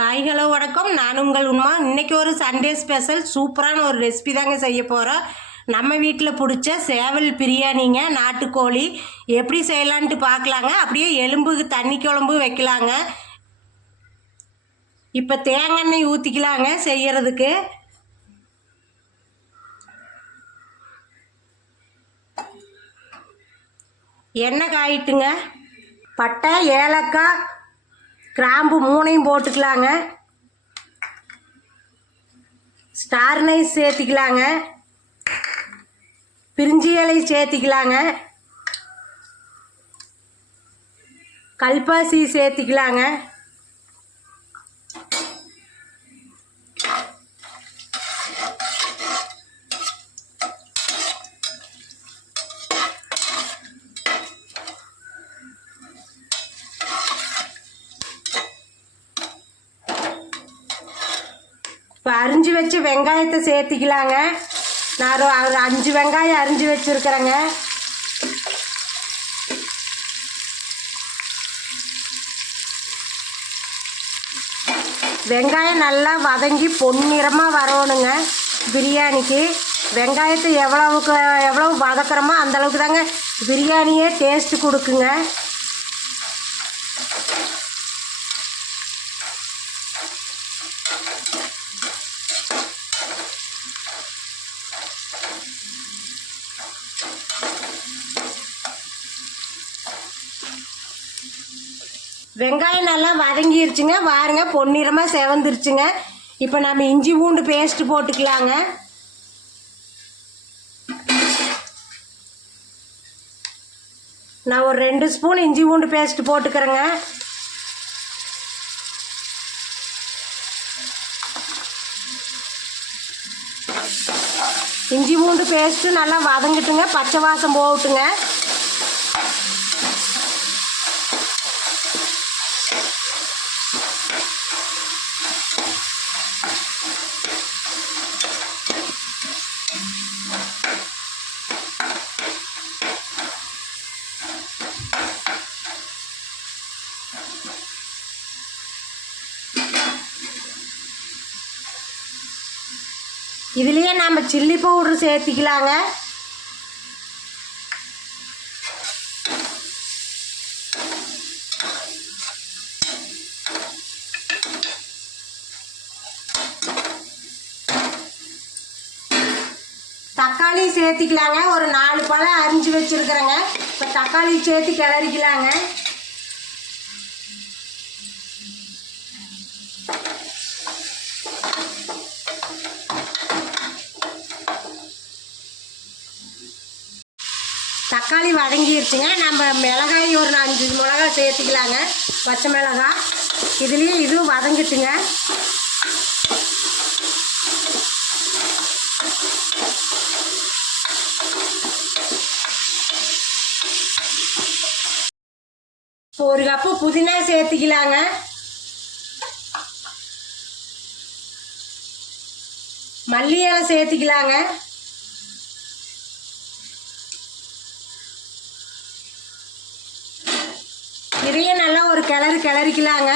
Hi hello வணக்கம். நான் உங்கள் உண்மா இன்னைக்கு ஒரு சண்டே ஸ்பெஷல் சூப்பரான ஒரு ரெசிபி தாங்க செய்ய போகிறோம் நம்ம வீட்டில் பிடிச்ச சேவல் பிரியாணிங்க நாட்டுக்கோழி. எப்படி செய்யலான்ட்டு பார்க்கலாங்க. அப்படியே எலும்புக்கு தண்ணி குழம்பு வைக்கலாங்க. இப்போ தேங்காய் எண்ணெய் ஊற்றிக்கலாங்க செய்கிறதுக்கு எண்ணெய் காயிட்டுங்க. பட்டை ஏலக்காய் கிராம்பு மூணையும் போட்டுக்கலாங்க. ஸ்டார் நைஸ் சேர்த்திக்கலாங்க. பிரிஞ்சி இலை சேர்த்திக்கலாங்க. கல்பாசி சேர்த்திக்கலாங்க இப்போ அரிஞ்சு வெங்காயத்தை சேர்த்திக்கலாங்க. நான் ஒரு அஞ்சு வெங்காயம் அரிஞ்சு வச்சுருக்கிறேங்க. வெங்காயம் நல்லா வதங்கி பொன்னிறமாக வரணுங்க பிரியாணிக்கு. வெங்காயத்தை எவ்வளவுக்கு எவ்வளவு வதக்குறோமோ அந்தளவுக்கு தாங்க பிரியாணியே டேஸ்ட்டு கொடுக்குங்க. வெங்காயம் நல்லா வதங்கிருச்சுங்க. பாருங்க பொன்னிறமாக செவந்துருச்சுங்க. இப்போ நம்ம இஞ்சி பூண்டு பேஸ்ட் போட்டுக்கலாங்க. நான் ஒரு ரெண்டு ஸ்பூன் இஞ்சி பூண்டு பேஸ்ட் போட்டுக்கிறேங்க. இஞ்சி பூண்டு பேஸ்ட்டு நல்லா வதங்கிட்டுங்க. பச்சை வாசம் போகட்டுங்க. இதுலேயே நம்ம சில்லி பவுடர் சேர்த்திக்கலாங்க. தக்காளி சேர்த்திக்கலாங்க. ஒரு நாலு பழம் அரிஞ்சு வச்சுருக்குறேங்க. இப்போ தக்காளி சேர்த்து கிளறிக்கலாங்க. தக்காளி வதங்கிருச்சுங்க. நம்ம மிளகாய் ஒரு அஞ்சு மிளகாய் சேர்த்துக்கலாங்க. பச்சை மிளகாய். இதுலேயும் இதுவும் வதங்கிட்டுங்க. ஒரு கப்பு புதினா சேர்த்துக்கலாங்க. மல்லி இலை சேர்த்துக்கலாங்க இதையும் நல்லா ஒரு கிளறு கிளறிக்கலாங்க.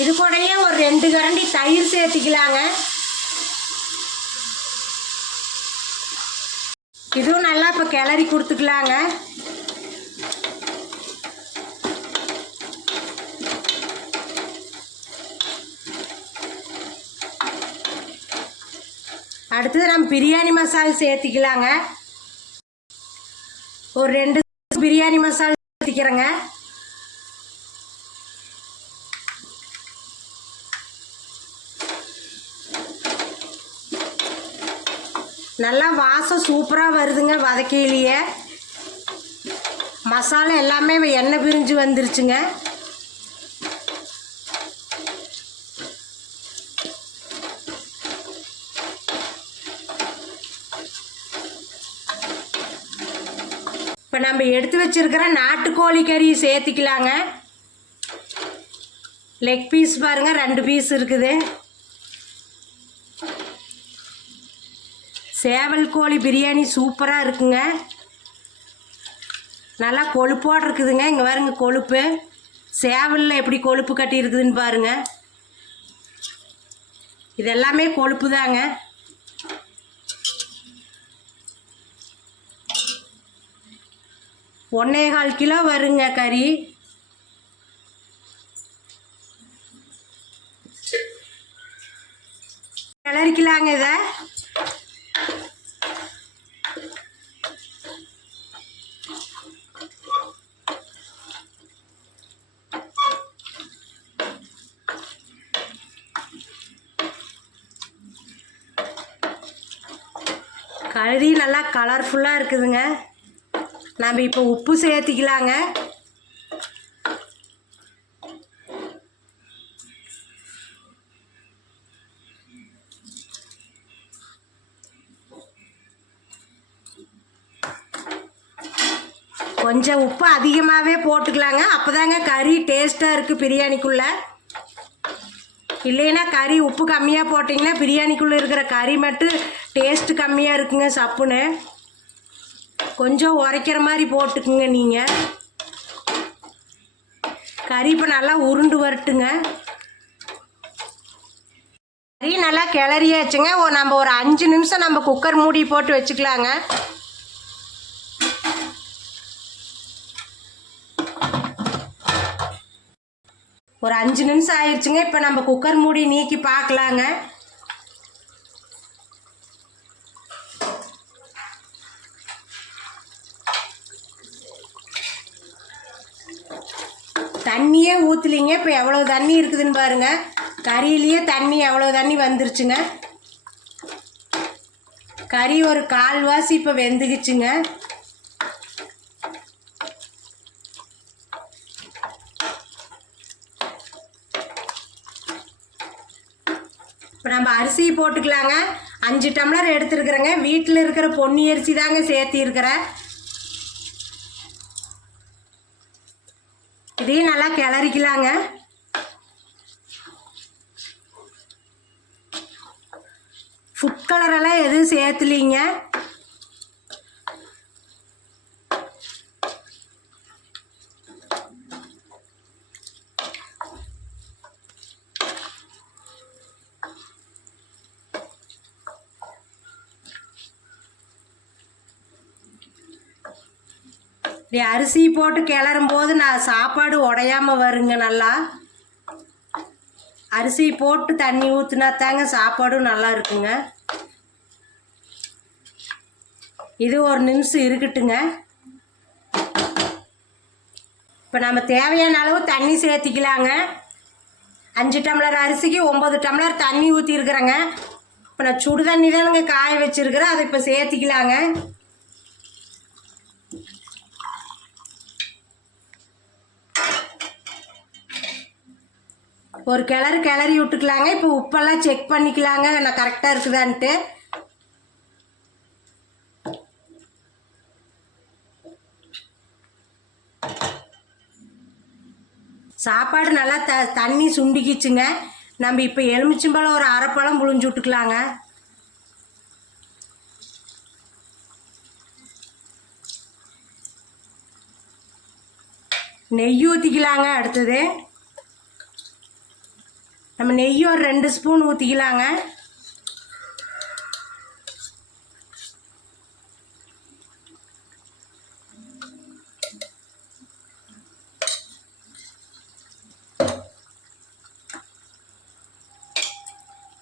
இது கூடயே ஒரு ரெண்டு கரண்டி தயிர் சேர்த்திக்கலாங்க. இதுவும் நல்லா இப்போ கிளறி கொடுத்துக்கலாங்க. அடுத்தது நம்ம பிரியாணி மசாலா சேர்த்திக்கலாங்க. ஒரு ரெண்டு பிரியாணி மசாலா சேர்த்திக்கிறேங்க. நல்லா வாசம் சூப்பராக வருதுங்க வதக்கையிலேயே. மசாலா எல்லாமே எண்ணெய் பிரிஞ்சு வந்துருச்சுங்க. இப்போ நம்ம எடுத்து வச்சுருக்கிற நாட்டுக்கோழி கறி சேர்த்திக்கலாங்க. லெக் பீஸ் பாருங்க ரெண்டு பீஸ் இருக்குது. சேவல் கோழி பிரியாணி சூப்பராக இருக்குங்க. நல்லா கொழுப்போடு இருக்குதுங்க. இங்கே பாருங்க கொழுப்பு. சேவலில் எப்படி கொழுப்பு கட்டி இருக்குதுன்னு பாருங்க. இது எல்லாமே கொழுப்பு தாங்க. ஒன்னே கால் கிலோ வருங்க கறி. கிளறிக்கலாங்க இதை கறி நல்லா கலர்ஃபுல்லாக இருக்குதுங்க. நம்ம இப்போ உப்பு சேர்த்திக்கலாங்க. கொஞ்சம் உப்பு அதிகமாகவே போட்டுக்கலாங்க. அப்போதாங்க கறி டேஸ்ட்டாக இருக்குது பிரியாணிக்குள்ளே. இல்லைன்னா கறி உப்பு கம்மியாக போட்டிங்கன்னா பிரியாணிக்குள்ளே இருக்கிற கறி மட்டும் டேஸ்ட்டு கம்மியாக இருக்குங்க சப்புன்னு. கொஞ்சம் உரைக்கிற மாதிரி போட்டுக்குங்க நீங்கள் கறி இப்போ நல்லா உருண்டு வரட்டுங்க. கறி நல்லா கிளறியாச்சுங்க. ஓ நம்ம ஒரு அஞ்சு நிமிஷம் நம்ம குக்கர் மூடி போட்டு வச்சுக்கலாங்க. ஒரு அஞ்சு நிமிஷம் ஆயிடுச்சுங்க இப்போ நம்ம குக்கர் மூடி நீக்கி பார்க்கலாங்க எவ்வளோ தண்ணி இருக்குதுன்னு பாருங்க. கறியிலேயே தண்ணி எவ்வளோ தண்ணி வந்துருச்சுங்க. கறி ஒரு கால்வாசி இப்போ வெந்துக்குச்சுங்க இப்போ நம்ம அரிசி போட்டுக்கலாங்க. அஞ்சு டம்ளர் எடுத்துருக்குறேங்க. வீட்டில் இருக்கிற பொன்னி அரிசி தாங்க சேர்த்திருக்கிறேன் இதையும் நல்லா கிளறிக்கலாங்க. சேர்த்துலீங்க. இப்படி அரிசி போட்டு கிளறும் போது நான் சாப்பாடு உடையாம வருங்க நல்லா. அரிசி போட்டு தண்ணி ஊற்றினா தாங்க சாப்பாடும் நல்லா இருக்குங்க. இது ஒரு நிமிஷம் இருக்கட்டுங்க. இப்போ நம்ம தேவையான அளவு தண்ணி சேர்த்திக்கலாங்க. அஞ்சு டம்ளர் அரிசிக்கு ஒம்பது டம்ளர் தண்ணி ஊற்றிருக்கிறேங்க இப்போ நான் சுடு தண்ணி தானுங்க காய வச்சுருக்கிறேன். அதை இப்போ சேர்த்திக்கலாங்க. ஒரு கிளறு கிளறி விட்டுக்கலாங்க. இப்போ உப்பெல்லாம் செக் பண்ணிக்கலாங்க. நான் கரெக்டாக இருக்குதான்ட்டு. சாப்பாடு நல்லா த தண்ணி சுண்டிக்கிச்சுங்க. நம்ம இப்போ எலுமிச்சம்பழம் ஒரு அரைப்பழம் புழிஞ்சு விட்டுக்கலாங்க. நெய் ஊற்றிக்கலாங்க அடுத்தது. நம்ம நெய் ஒரு ரெண்டு ஸ்பூன் ஊற்றிக்கலாங்க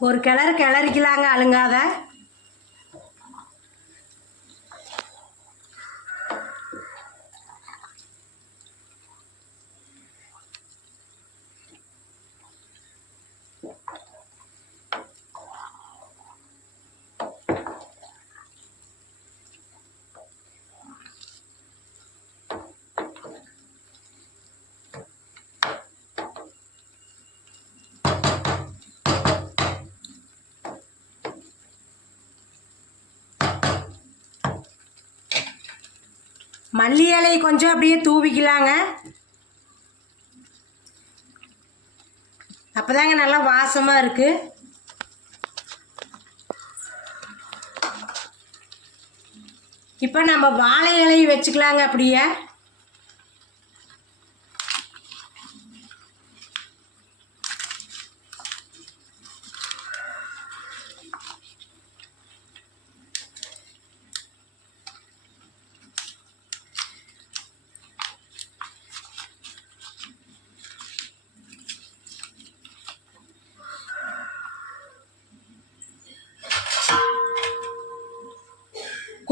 ஒரு கிளறு கிளறிக்கலாங்க அழுங்காத. மல்லி இலை கொஞ்சம் அப்படியே தூவிக்கலாங்க. அப்போதாங்க நல்லா வாசமாக இருக்குது இப்போ நம்ம வாழை இலையை வச்சுக்கலாங்க அப்படியே.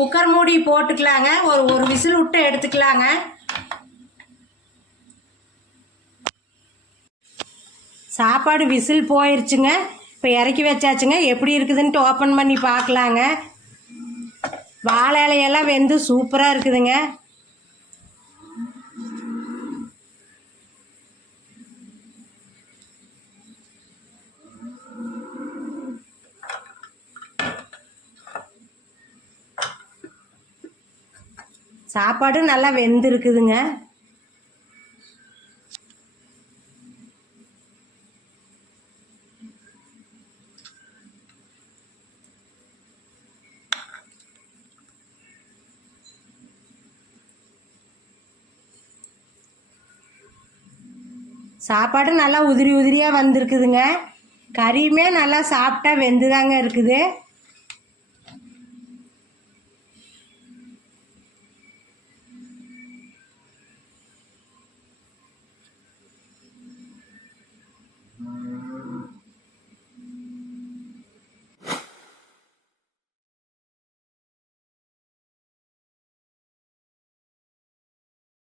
குக்கர் மூடி போட்டுக்கலாங்க. ஒரு ஒரு விசில் விட்டு எடுத்துக்கலாங்க. சாப்பாடு விசில் போயிடுச்சுங்க இப்போ இறக்கி வச்சாச்சுங்க. எப்படி இருக்குதுன்ட்டு ஓப்பன் பண்ணி பார்க்கலாங்க. வாழை இலையெல்லாம் வெந்து சூப்பராக இருக்குதுங்க. சாப்பாடு நல்லா வெந்திருக்குதுங்க. சாப்பாடு நல்லா உதிரி உதிரியாக வந்திருக்குதுங்க. கறியுமே நல்லா சாப்பிட்டா வெந்துதாங்க இருக்குது.